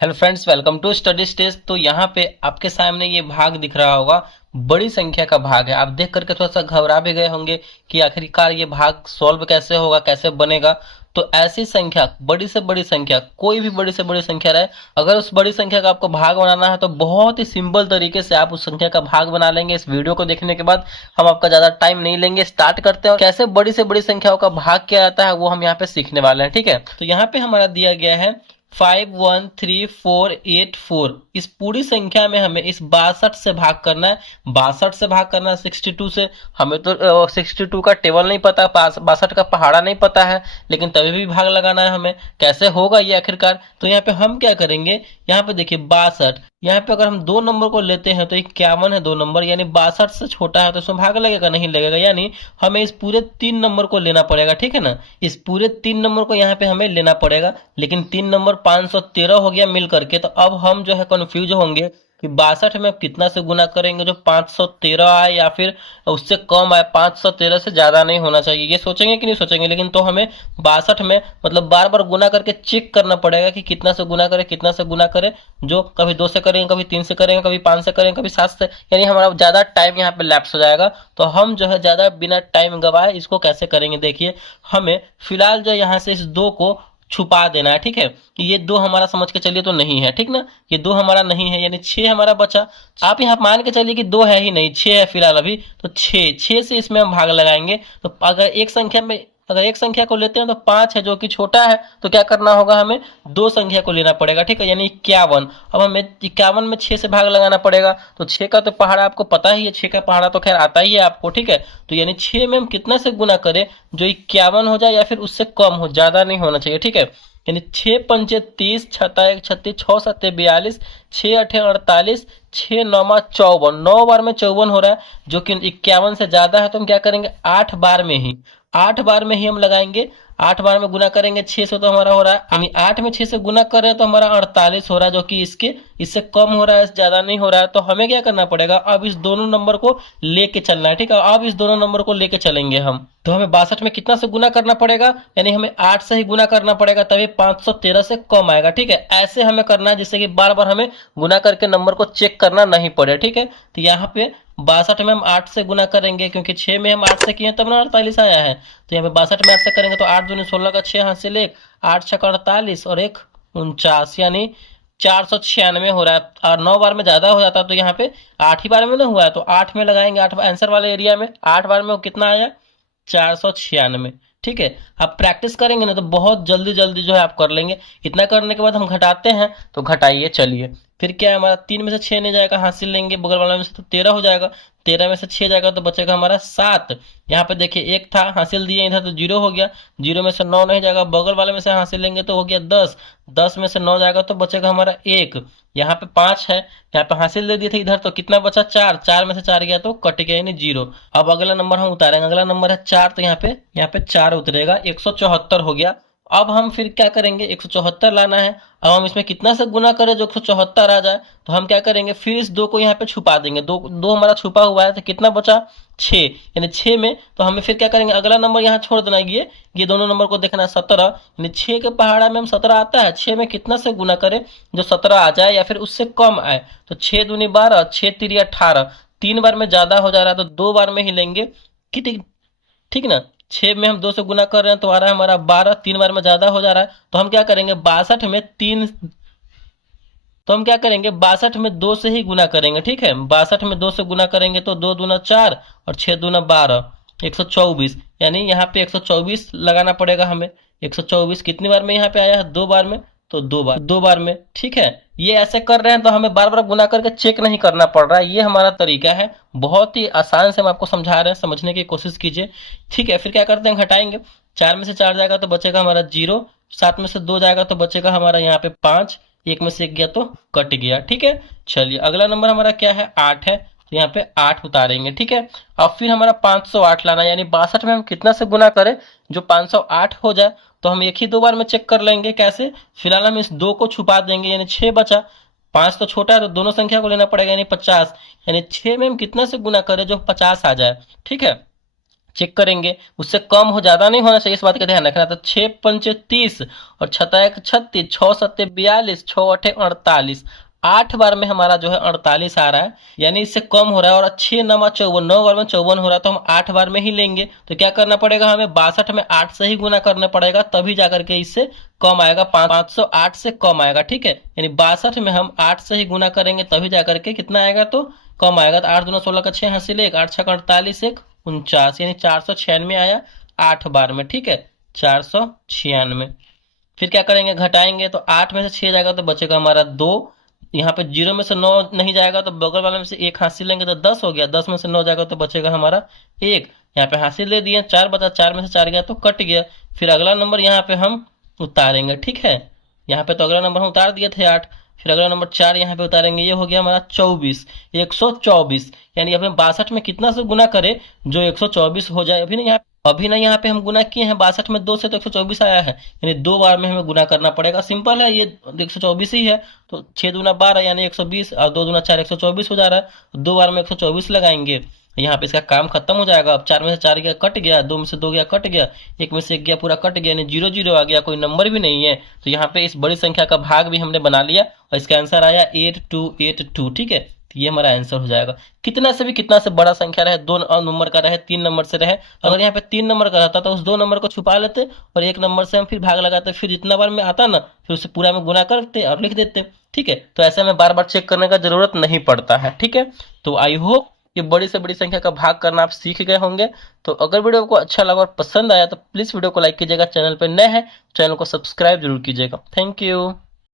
Hello friends, welcome to study stage. तो यहाँ पे आपके सामने ये भाग दिख रहा होगा, बड़ी संख्या का भाग है। आप देख करके थोड़ा सा घबरा भी गए होंगे कि आखिरकार ये भाग सॉल्व कैसे होगा, कैसे बनेगा। तो ऐसी संख्या, बड़ी से बड़ी संख्या, कोई भी बड़ी से बड़ी संख्या रहे, अगर उस बड़ी संख्या का आपको भाग बनाना है तो बहुत ही सिंपल तरीके से आप उस संख्या का भाग बना लेंगे। इस वीडियो को देखने के बाद हम आपका ज्यादा टाइम नहीं लेंगे, स्टार्ट करते हैं। और कैसे बड़ी से बड़ी संख्याओं का भाग किया जाता है वो हम यहाँ पे सीखने वाले हैं। ठीक है, तो यहाँ पे हमारा दिया गया है 51348 4। इस पूरी संख्या में हमें इस 62 से भाग करना है। 62 से भाग करना है 62 से। हमें तो 62 का टेबल नहीं पता, 62 का पहाड़ा नहीं पता है, लेकिन तभी भी भाग लगाना है हमें। कैसे होगा ये आखिरकार? तो यहाँ पे हम क्या करेंगे, यहाँ पे देखिए 62, यहाँ पे अगर हम दो नंबर को लेते हैं तो 51 है दो नंबर, यानी 62 से छोटा है तो इसमें भाग लगेगा नहीं लगेगा, यानी हमें इस पूरे 3 नंबर को लेना पड़ेगा। ठीक है ना, इस पूरे 3 नंबर को यहाँ पे हमें लेना पड़ेगा। लेकिन 3 नंबर 513 हो गया मिल करके, तो अब हम जो है कंफ्यूज होंगे कि 62 में अब कितना से गुना करेंगे जो 513 आए या फिर उससे कम आए। 513 से ज्यादा नहीं होना चाहिए, ये सोचेंगे कि नहीं सोचेंगे। लेकिन तो हमें 62 में मतलब बार बार गुना करके चेक करना पड़ेगा कि कितना से गुना करे, कितना से गुना करे। जो कभी 2 से करेंगे, कभी 3 से करेंगे, कभी 5 से करेंगे, कभी 7 से, यानी हमारा ज्यादा टाइम यहाँ पे लैप्स हो जाएगा। तो हम जो है ज्यादा बिना टाइम गवाए इसको कैसे करेंगे, देखिए। हमें फिलहाल जो यहाँ से इस 2 को छुपा देना है। ठीक है, कि ये 2 हमारा समझ के चलिए तो नहीं है, ठीक ना, ये 2 हमारा नहीं है, यानी 6 हमारा बचा। आप यहाँ मान के चलिए कि 2 है ही नहीं, 6 है फिलहाल अभी। तो 6 से इसमें हम भाग लगाएंगे। तो अगर एक संख्या को लेते हैं तो 5 है जो कि छोटा है, तो क्या करना होगा, हमें 2 संख्या को लेना पड़ेगा। ठीक है, यानी 51। अब हमें 51 में 6 से भाग लगाना पड़ेगा। तो 6 का तो पहाड़ा आपको पता ही है, 6 का पहाड़ा तो खैर आता ही है आपको। ठीक है, तो यानी 6 में हम कितना से गुना करें जो 51 हो जाए या फिर उससे कम हो, ज्यादा नहीं होना चाहिए। ठीक है, यानी 6 पंचे 30, 6 एक 36, 6 7 42, 6 8 48, 6 9 54। 9 बार में 54 हो रहा है जो कि 51 से ज्यादा है। तो हम क्या करेंगे, 8 बार में ही, 8 बार में ही हम लगाएंगे। 8 बार में गुना करेंगे 6 से, तो हमारा हो रहा है, यानी 8 में 6 से गुना कर रहे हैं तो हमारा 48 हो रहा है, जो कि इससे कम हो रहा है, ज्यादा नहीं हो रहा है। तो हमें क्या करना पड़ेगा, अब इस दोनों नंबर को लेके चलना है। ठीक है, अब इस दोनों नंबर को लेके चलेंगे हम। तो हमें 62 में कितना से गुना करना पड़ेगा, यानी हमें 8 से ही गुना करना पड़ेगा, तभी 513 से कम आएगा। ठीक है, ऐसे हमें करना है जिससे कि बार बार हमें गुना करके नंबर को चेक करना नहीं पड़े। ठीक है, तो यहाँ पे 62 में हम 8 से गुना करेंगे, क्योंकि 6 में हम 8 से किए तब ना 48 आया है। तो यहाँ पे 62 में 8 से करेंगे तो 8 दूनी 16 का 6 हासिल 1, 8 6 48 और 1 49, यानी 496 हो रहा है। और 9 बार में ज्यादा हो जाता है तो यहाँ पे 8 ही बार में ना हुआ है, तो 8 में लगाएंगे। 8 आंसर वाले एरिया में 8 बार में वो कितना आया, 496। ठीक है, आप प्रैक्टिस करेंगे ना तो बहुत जल्दी जल्दी जो है आप कर लेंगे। इतना करने के बाद हम घटाते हैं, तो घटाइए चलिए। फिर क्या है, हमारा 3 में से 6 नहीं जाएगा, हासिल लेंगे बगल वाला में से, तो 13 हो जाएगा। 13 में से 6 जाएगा तो बचेगा हमारा 7। यहाँ पे देखिए 1 था, हासिल दिए इधर तो 0 हो गया। 0 में से 9 नहीं जाएगा, बगल वाले में से हासिल लेंगे तो हो गया 10। 10 में से 9 जाएगा तो बचेगा हमारा 1। यहाँ पे 5 है, यहाँ पे हासिल दे दिए थे इधर, तो कितना बचा, 4। 4 में से 4 गया तो कट गया, यानी 0। अब अगला नंबर हम उतारेंगे, अगला नंबर है 4, तो यहाँ पे 4 उतरेगा, 174 हो गया। अब हम फिर क्या करेंगे, 174 लाना है। अब हम इसमें कितना से गुना करें जो 174 आ जाए, तो हम क्या करेंगे, फिर इस 2 को यहाँ पे छुपा देंगे। 2 2 हमारा छुपा हुआ है, तो कितना बचा, 6, यानी 6 में तो हमें फिर क्या करेंगे, अगला नंबर यहाँ छोड़ देना। ये दोनों नंबर को देखना है, 17, यानी 6 के पहाड़ा में हम 17 आता है। 6 में कितना से गुना करें जो 17 आ जाए या फिर उससे कम आए, तो 6 दूनी 12, 6 तिरी 18। 3 बार में ज्यादा हो जा रहा है तो 2 बार में ही लेंगे। ठीक, ठीक ना, 6 में हम 2 से गुना कर रहे हैं तो आ रहा है हमारा 12। 3 बार में ज्यादा हो जा रहा है तो हम क्या करेंगे, 62 में 3, तो हम क्या करेंगे, 62 में 2 से ही गुना करेंगे। ठीक है, 62 में 2 से गुना करेंगे तो 2 दूना 4 और 6 दूना 12, 124, यानी यहाँ पे 124 लगाना पड़ेगा हमें। 124 कितनी बार में यहाँ पे आया है, 2 बार में, तो 2 बार में। ठीक है, ये ऐसे कर रहे हैं तो हमें बार बार गुना करके चेक नहीं करना पड़ रहा है। ये हमारा तरीका है, बहुत ही आसान से हम आपको समझा रहे हैं, समझने की कोशिश कीजिए। ठीक है, फिर क्या करते हैं, घटाएंगे। 4 में से 4 जाएगा तो बचेगा हमारा 0। 7 में से 2 जाएगा तो बचेगा हमारा यहाँ पे 5। 1 में से 1 गया तो कट गया। ठीक है, चलिए अगला नंबर हमारा क्या है, 8 है, तो यहाँ पे 8 उतारेंगे। ठीक है, अब फिर हमारा 508 लाना, यानी 62 में हम कितना से गुना करें जो 508 हो जाए, तो हम एक ही 2 बार में चेक कर लेंगे। कैसे, फिलहाल हम इस 2 को छुपा देंगे, यानी 6 बचा। 5 तो छोटा है तो दोनों संख्या को लेना पड़ेगा, यानी 50, यानी 6 में हम कितना से गुना करें जो 50 आ जाए। ठीक है, चेक करेंगे, उससे कम हो, ज्यादा नहीं होना चाहिए, इस बात का ध्यान रखना। तो 6 पंचे 30 और 6 एक 36, 6 सत्ते 42, 6 अठे 48, 8 बार में हमारा जो है 48 आ रहा है, यानी इससे कम हो रहा है। और 6 नमा 54, 9 बार में 54 हो रहा है, तो हम 8 बार में ही लेंगे। तो क्या करना पड़ेगा हमें, 62 में 8 से ही गुना करना पड़ेगा, तभी जाकर के इससे कम आएगा, 508 से कम आएगा। ठीक है, यानी 62 में हम 8 से ही गुना करेंगे, तभी जाकर के कितना आएगा, तो कम आएगा। तो 8 दूना 16 का 6 हासिल 1, 8 6 48, 1 49, यानी 496 आया 8 बार में। ठीक है, 496। फिर क्या करेंगे, घटाएंगे, तो 8 में से 6 जाएगा तो बचेगा हमारा 2। यहाँ पे 0 में से 9 नहीं जाएगा तो बगल वाले में से 1 हासिल लेंगे तो 10 हो गया, 10 में से 9 जाएगा तो बचेगा हमारा 1। यहाँ पे हासिल दे दिए, 4 बचा, 4 में से 4 गया तो कट गया। फिर अगला नंबर यहाँ पे हम उतारेंगे। ठीक है, यहाँ पे तो अगला नंबर हम उतार दिए थे 8, फिर अगला नंबर 4 यहाँ पे उतारेंगे, ये हो गया हमारा 24, 124। यानी अब हम 62 में कितना से गुना करें जो 124 हो जाए। अभी ना यहाँ पे हम गुना किए हैं 62 में 2 से, तो 124 आया है, यानी 2 बार में हमें गुना करना पड़ेगा। सिंपल है, ये 124 ही है, तो 6 दूना 12 यानी 120, और 2 दूना 4 124 हो जा रहा है, तो 2 बार में 124 लगाएंगे। यहाँ पे इसका काम खत्म हो जाएगा। अब 4 में से 4 गया कट गया, 2 में से 2 गया कट गया, 1 में से 1 गया पूरा कट गया, यानी 0 0 आ गया, कोई नंबर भी नहीं है। तो यहाँ पे इस बड़ी संख्या का भाग भी हमने बना लिया और इसका आंसर आया 8282। ठीक है, तो ये हमारा आंसर हो जाएगा। कितना से भी कितना से बड़ा संख्या रहे, 2 नंबर का रहे, 3 नंबर से रहे, अगर यहाँ पे 3 नंबर का रहता तो उस 2 नंबर को छुपा लेते और 1 नंबर से हम फिर भाग लगाते, फिर जितना बार में आता ना फिर उसे पूरा में गुना करते और लिख देते। ठीक है, तो ऐसे में बार बार चेक करने का जरूरत नहीं पड़ता है। ठीक है, तो आई होप ये बड़ी से बड़ी संख्या का भाग करना आप सीख गए होंगे। तो अगर वीडियो को अच्छा लगा और पसंद आया तो प्लीज वीडियो को लाइक कीजिएगा, चैनल पर नए हैं चैनल को सब्सक्राइब जरूर कीजिएगा। Thank you.